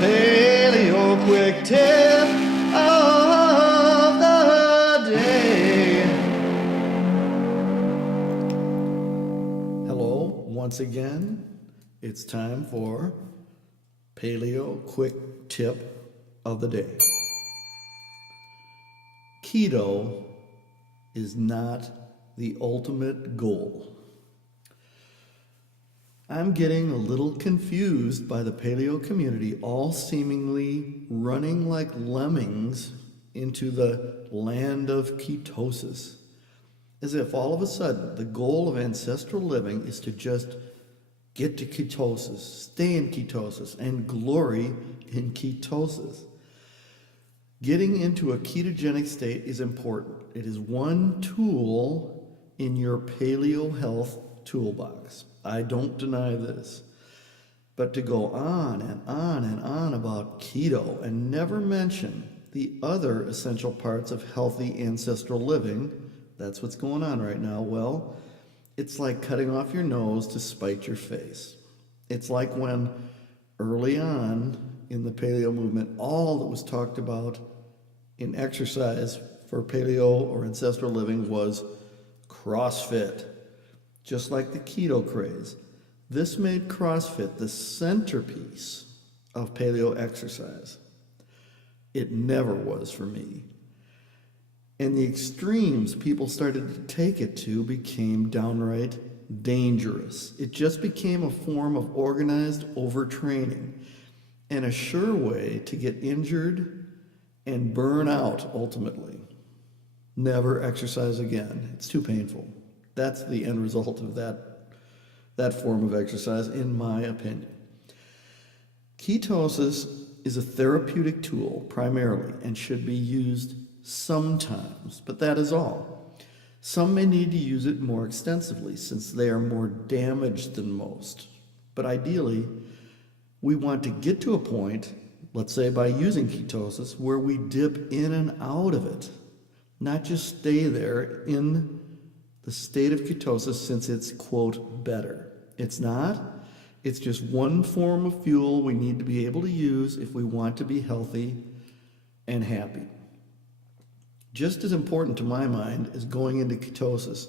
Paleo quick tip of the day. Hello, once again, it's time for Paleo quick tip of the day. Keto is not the ultimate goal. I'm getting a little confused by the paleo community, all seemingly running like lemmings into the land of ketosis, as if all of a sudden the goal of ancestral living is to just get to ketosis, stay in ketosis, and glory in ketosis. Getting into a ketogenic state is important. It is one tool in your paleo health toolbox. I don't deny this. But to go on and on and on about keto and never mention the other essential parts of healthy ancestral living, that's what's going on right now. Well, it's like cutting off your nose to spite your face. It's like when early on in the paleo movement, all that was talked about in exercise for paleo or ancestral living was CrossFit. Just like the keto craze, this made CrossFit the centerpiece of paleo exercise. It never was for me. And the extremes people started to take it to became downright dangerous. It just became a form of organized overtraining and a sure way to get injured and burn out ultimately. Never exercise again. It's too painful. That's the end result of that form of exercise, in my opinion. Ketosis is a therapeutic tool primarily and should be used sometimes, but that is all. Some may need to use it more extensively since they are more damaged than most. But ideally, we want to get to a point, let's say by using ketosis, where we dip in and out of it, not just stay there in the state of ketosis since it's, quote, better. It's not. It's just one form of fuel we need to be able to use if we want to be healthy and happy. Just as important to my mind as going into ketosis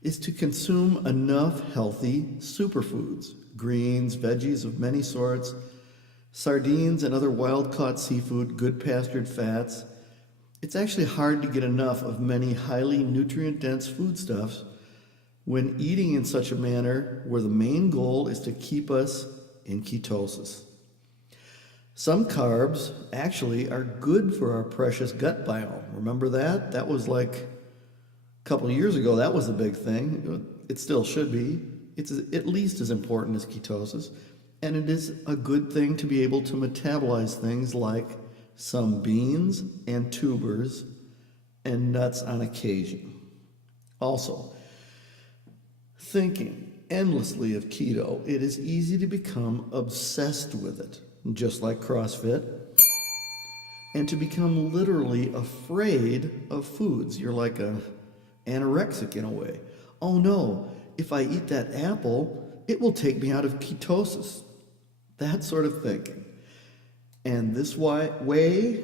is to consume enough healthy superfoods, greens, veggies of many sorts, sardines and other wild-caught seafood, good pastured fats. It's actually hard to get enough of many highly nutrient-dense foodstuffs when eating in such a manner where the main goal is to keep us in ketosis. Some carbs actually are good for our precious gut biome. Remember that? That was like a couple of years ago, that was the big thing. It still should be. It's at least as important as ketosis. And it is a good thing to be able to metabolize things like some beans and tubers and nuts on occasion. Also, thinking endlessly of keto, it is easy to become obsessed with it, just like CrossFit, and to become literally afraid of foods. You're like an anorexic in a way. Oh no, if I eat that apple, it will take me out of ketosis. That sort of thinking. And this way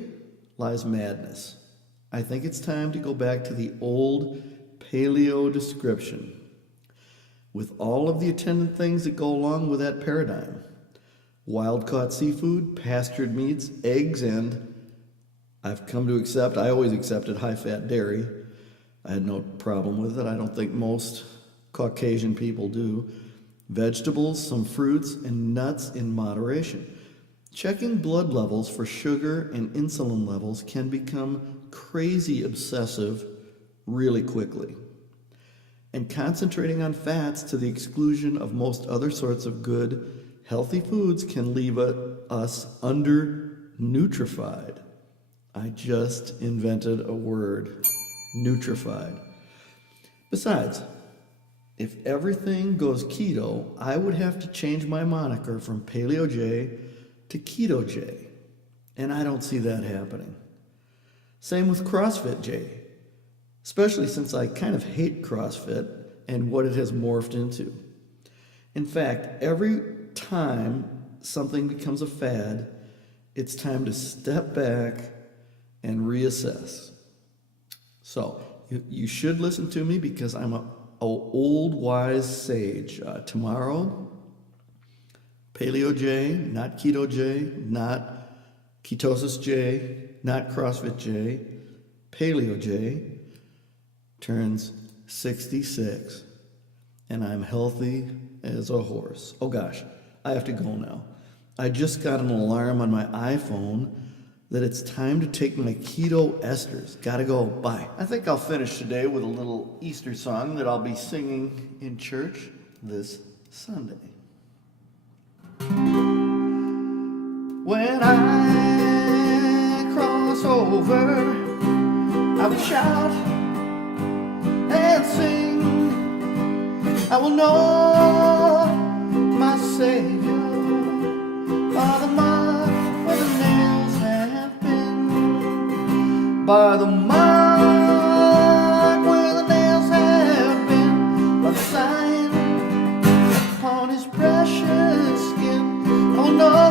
lies madness. I think it's time to go back to the old paleo description with all of the attendant things that go along with that paradigm. Wild-caught seafood, pastured meats, eggs, and I've come to accept, I always accepted high-fat dairy. I had no problem with it. I don't think most Caucasian people do. Vegetables, some fruits, and nuts in moderation. Checking blood levels for sugar and insulin levels can become crazy obsessive really quickly. And concentrating on fats to the exclusion of most other sorts of good, healthy foods can leave us under-nutrified. I just invented a word, nutrified. Besides, if everything goes keto, I would have to change my moniker from Paleo J to Keto J, and I don't see that happening. Same with CrossFit J, especially since I kind of hate CrossFit and what it has morphed into. In fact, every time something becomes a fad, it's time to step back and reassess. So you should listen to me because I'm a old wise sage. Tomorrow, Paleo J, not Keto J, not Ketosis J, not Crossfit J, Paleo J turns 66, and I'm healthy as a horse. Oh gosh, I have to go now. I just got an alarm on my iPhone that it's time to take my keto esters. Gotta go. Bye. I think I'll finish today with a little Easter song that I'll be singing in church this Sunday. When I cross over, I will shout and sing. I will know my Savior by the mark where the nails have been, by the mark where the nails have been, by the sign upon his precious skin. I will know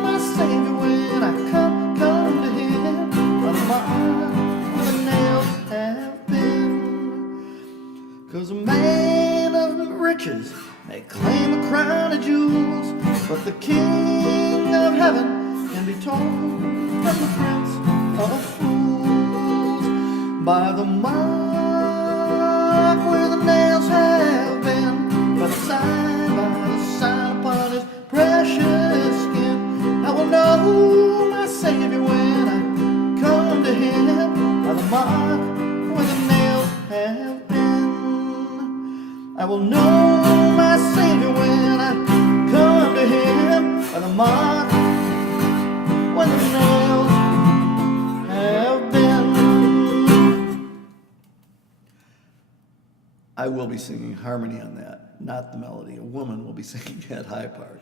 my Savior when I come to him, by the mark where the nails have been. 'Cause a man of riches may claim a crown of jewels, but the King of heaven can be told from the Prince of fools. By the mark where the nails have been, by the sign upon his precious skin, I will know my Savior when I come to him, by the mark where the nails have been. I will know my Savior when I come to him, by the mark when the nails have been. I will be singing harmony on that, not the melody. A woman will be singing that high part.